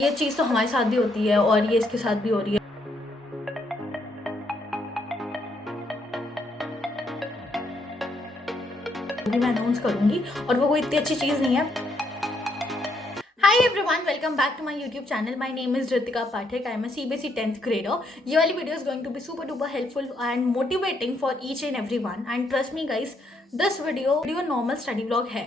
ये चीज़ तो हमारे साथ भी होती है और ये इसके साथ भी हो रही है। भी मैं अनाउंस करूंगी और वो कोई इतनी अच्छी चीज़ नहीं है। Hi everyone, welcome back to my YouTube channel. My name is Ritika Pathak. I am a CBSE 10th grader. ये वाली video is going to be super duper helpful and motivating for each and everyone. And trust me guys, this video normal study vlog है,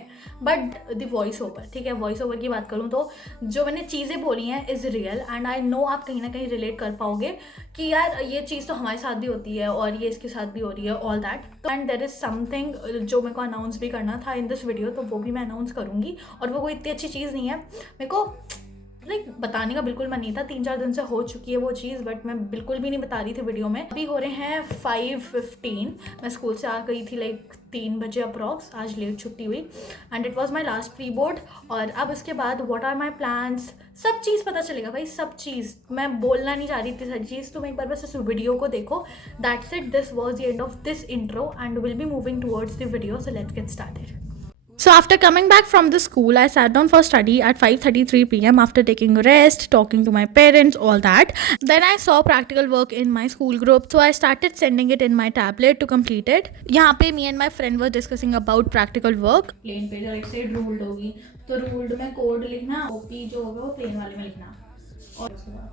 but the voice over, ठीक है, voice over की बात करूँ तो जो मैंने चीज़ें बोली हैं is real and I know आप कहीं ना कहीं relate कर पाओगे कि यार ये चीज़ तो हमारे साथ भी होती है और ये इसके साथ भी हो रही है, all that. And there is something जो मेरे को अनाउंस भी करना था in this video, तो वो भी मैं अनाउंस करूँगी और वो कोई इतनी अच्छी चीज़ नहीं है। मेरे को बताने का बिल्कुल मन नहीं था, 3-4 दिन से हो चुकी है वो चीज़, बट मैं बिल्कुल भी नहीं बता रही थी वीडियो में। अभी हो रहे हैं 5:15, मैं स्कूल से आ गई थी 3 बजे अप्रॉक्स, आज लेट छुट्टी हुई and it was my last pre board. और अब उसके बाद व्हाट आर माय प्लान्स, सब चीज़ पता चलेगा भाई, सब चीज़। मैं बोलना नहीं चाह रही थी सारी चीज़, तुम एक बार बस इस वीडियो को देखो। That's it, this was the end of this intro and will be moving towards the video, so let's get started. So after coming back from the school, I sat down for study at 5:33 p.m. after taking a rest, talking to my parents, all that. Then I saw practical work in my school group, so I started sending it in my tablet to complete it. यहाँ पे me and my friend were discussing about practical work. Plain पे जब से ruled होगी, तो ruled में code लिखना, OP जो होगा वो plain वाले में लिखना. और उसके बाद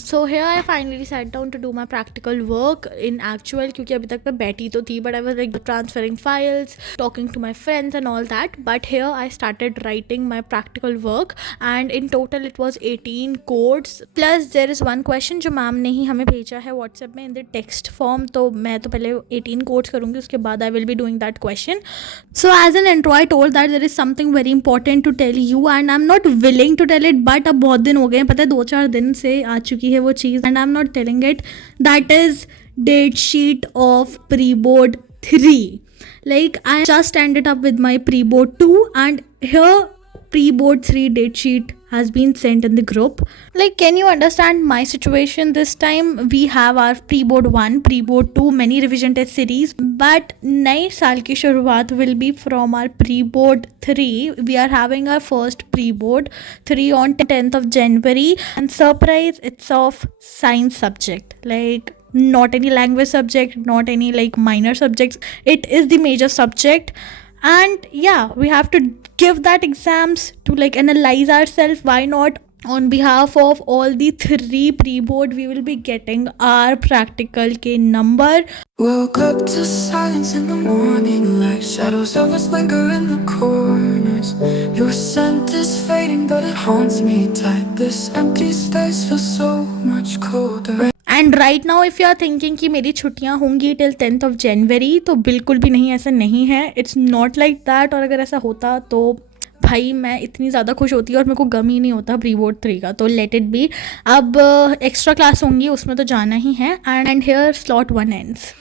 So here I finally sat down to do my practical work in actual, क्योंकि अभी तक मैं बैठी तो थी, but I was transferring files, talking to my friends and all that. But here I started writing my practical work and in total it was 18 codes. Plus there is one question जो ma'am ने ही हमें भेजा है WhatsApp में in the text form, तो मैं तो पहले 18 codes करूँगी, उसके बाद I will be doing that question. So as an intro I told that there is something very important to tell you and I'm not willing to tell it, but अब बहुत दिन हो गए हैं, पता है 2-4 दिन से आ चुकी है वो चीज़ and I'm not telling it. That is date sheet of pre-board 3. I just ended up with my pre-board 2 and here pre-board 3 date sheet has been sent in the group. Can you understand my situation this time? We have our pre-board 1, pre-board 2, many revision test series, but नए साल की शुरुआत will be from our pre-board 3. We are having our first pre-board 3 on 10th of January and surprise, it's of science subject. Not any language subject, not any minor subjects. It is the major subject. And yeah, we have to give that exams to analyze ourselves. Why not? On behalf of all the 3 pre-board, we will be getting our practical K number. Woke up to silence in the morning light. Shadows of us linger in the corners. Your scent is fading but it haunts me tight. This empty space feels so much colder. And right now if you are thinking कि मेरी छुट्टियां होंगी till 10th of January, तो बिल्कुल भी नहीं, ऐसा नहीं है. It's not like that. और अगर ऐसा होता तो भाई मैं इतनी ज़्यादा खुश होती और मेरे को गम ही नहीं होता प्री बोर्ड 3 का. तो लेट इट बी. अब एक्स्ट्रा क्लास होंगी, उसमें तो जाना ही है. And here slot 1 ends.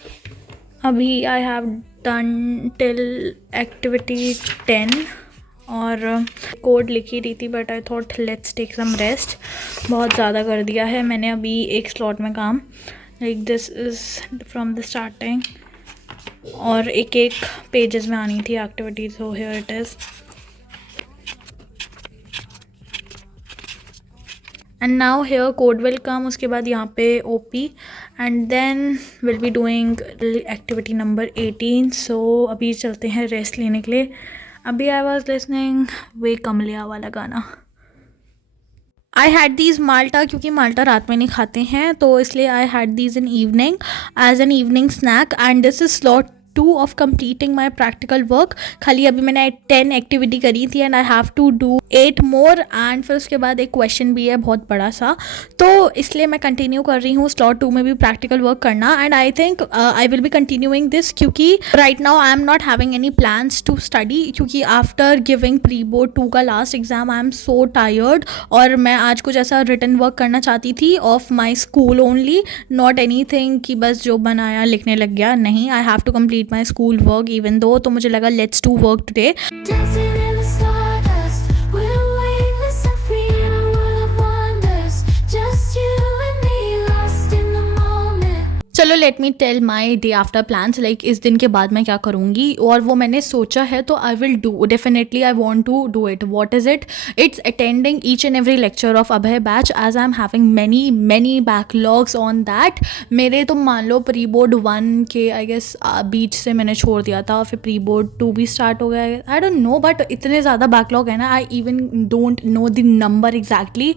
अभी I have done till activity 10 और कोड लिख ही रही थी, but I thought let's take some rest. बहुत ज़्यादा कर दिया है मैंने अभी एक स्लॉट में काम. This is from the starting और एक पेजेस में आनी थी activities. So here it is. And now here code will come. उसके बाद यहाँ पे OP and then will be doing activity number 18. So अभी चलते हैं रेस्ट लेने के लिए. अभी आई वॉज लिसनिंग वे कमलिया वाला गाना. आई हैड दीज माल्टा, क्योंकि माल्टा रात में नहीं खाते हैं, तो इसलिए I had these in evening as an evening snack. And this is slot 2 of completing my practical work. खाली अभी मैंने 10 एक्टिविटी करी थी and I have to do 8 more. And फिर उसके बाद एक क्वेश्चन भी है बहुत बड़ा सा, तो इसलिए मैं कंटिन्यू कर रही हूँ स्लॉट 2 में भी प्रैक्टिकल वर्क करना. And I think I will be continuing this, क्योंकि right now I am not having any plans to study, क्योंकि आफ्टर गिविंग प्री बोर्ड 2 का last exam I am so tired. और मैं आज कुछ ऐसा रिटन वर्क करना चाहती थी of my school only, not anything कि बस जो बनाया लिखने लग गया. नहीं, I have to complete my school work even though. तो मुझे लगा लेट्स डू वर्क टुडे. चलो let me tell my day after plans, like इस दिन के बाद मैं क्या करूँगी और वो मैंने सोचा है तो I will do definitely, I want to do it. What is it? It's attending each and every lecture of Abhay batch as I am having many backlogs on that. मेरे तो मान लो प्री बोर्ड 1 के आई गेस बीच से मैंने छोड़ दिया था, फिर प्री बोर्ड 2 भी स्टार्ट हो गया है. आई डोंट नो बट इतने ज़्यादा बैकलॉग है ना, I even don't know the number exactly.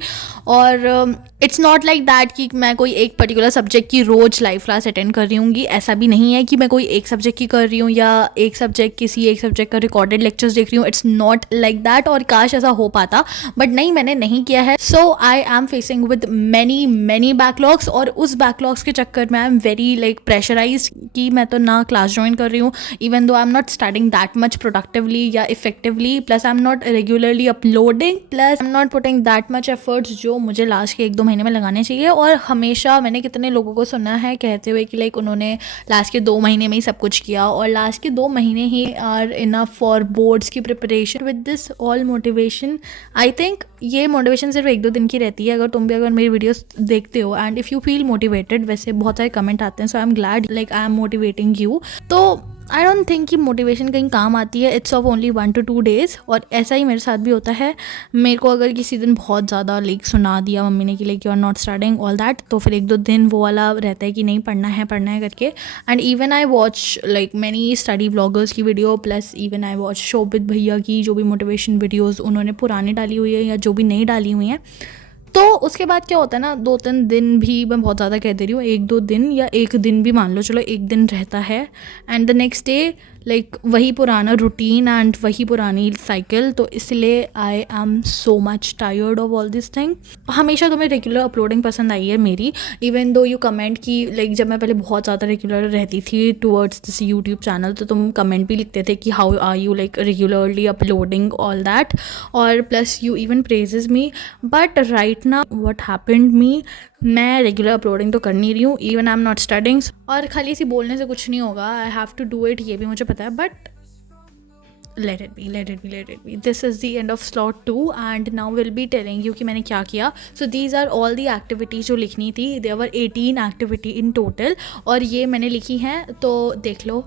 और इट्स नॉट लाइक दैट कि मैं कोई एक पर्टिकुलर सब्जेक्ट की रोज़ लाइव क्लास अटेंड कर रही हूँगी. ऐसा भी नहीं है कि मैं कोई एक सब्जेक्ट की कर रही हूँ या एक सब्जेक्ट का रिकॉर्डेड लेक्चर्स देख रही हूँ. It's not like that. और काश ऐसा हो पाता बट नहीं, मैंने नहीं किया है. So I am facing with many backlogs और उस बैकलॉग्स के चक्कर में I am very like pressurise कि मैं तो ना क्लास ज्वाइन कर रही हूँ, even though I am not studying that much productively या effectively, plus I am not regularly uploading, plus I am not putting that much efforts जो मुझे लास्ट के 1-2 महीने में लगाने चाहिए. और हमेशा मैंने कितने लोगों को सुना है कहते हुए कि लाइक उन्होंने लास्ट के 2 महीने में ही सब कुछ किया और लास्ट के 2 महीने ही आर इनफ फॉर बोर्ड्स की preparation. With this all motivation I think ये मोटिवेशन सिर्फ 1-2 दिन की रहती है. अगर मेरी वीडियोस देखते हो and if you feel motivated, वैसे बहुत सारे कमेंट आते हैं, so I am glad like I am motivating you. तो आई डोंट थिंक कि मोटिवेशन कहीं काम आती है. It's of only 1 to 2 days. और ऐसा ही मेरे साथ भी होता है. मेरे को अगर किसी दिन बहुत ज़्यादा लाइक सुना दिया मम्मी ने कि like you are not studying all that, तो फिर 1-2 दिन वो वाला रहता है कि नहीं पढ़ना है करके. And even I watch like many study vloggers की video, plus even I watch Shobhit भैया की जो भी मोटिवेशन वीडियोज़ उन्होंने पुरानी डाली हुई है या जो भी नई डाली हुई हैं. तो उसके बाद क्या होता है ना, 2-3 दिन भी मैं बहुत ज़्यादा कह दे रही हूँ, 1-2 दिन या 1 दिन भी मान लो, चलो 1 दिन रहता है and the next day like वही पुराना रूटीन एंड वही पुरानी साइकिल. तो इसलिए आई am so much tired of all this thing. हमेशा तुम्हें रेगुलर अपलोडिंग पसंद आई है मेरी, इवन दो यू कमेंट की लाइक जब मैं पहले बहुत ज़्यादा रेगुलर रहती थी टूवर्ड्स दिस यूट्यूब चैनल, तो तुम कमेंट भी लिखते थे कि how are you like regularly uploading all that, और plus you even praises me. But right now what happened me, मैं रेगुलर अपलोडिंग तो कर नहीं रही हूँ, even I am not studying. और खाली इसी बोलने से कुछ नहीं होगा, I have to do it, ये भी मुझे पता है. But let it be. This is the end of slot 2 and now we'll be telling you कि मैंने क्या किया. So these are all the activities जो लिखनी थी. There were 18 activity in total और ये मैंने लिखी हैं, तो देख लो.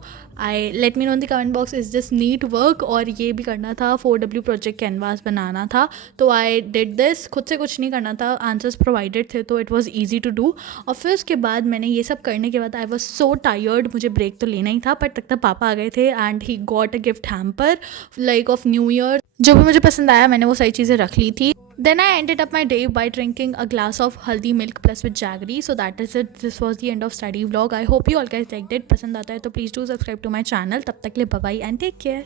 let me know in the comment box, is this neat work? और ये भी करना था, 4W project canvas बनाना था, तो I did this. खुद से कुछ नहीं करना था, आंसर्स प्रोवाइडेड थे, तो it was easy to do. और फिर उसके बाद मैंने ये सब करने के बाद I was so tired, मुझे ब्रेक तो लेना ही था, पर तक पापा आ गए थे and he got a gift hamper like of New Year. जो भी मुझे पसंद आया मैंने वो सारी चीज़ें रख ली थी. Then I ended up my day by drinking a glass of haldi milk plus with jaggery. So that is it. This was the end of study vlog. I hope you all guys liked it. पसंद आता है तो please do subscribe to my channel. तब तक के लिए bye bye and take care.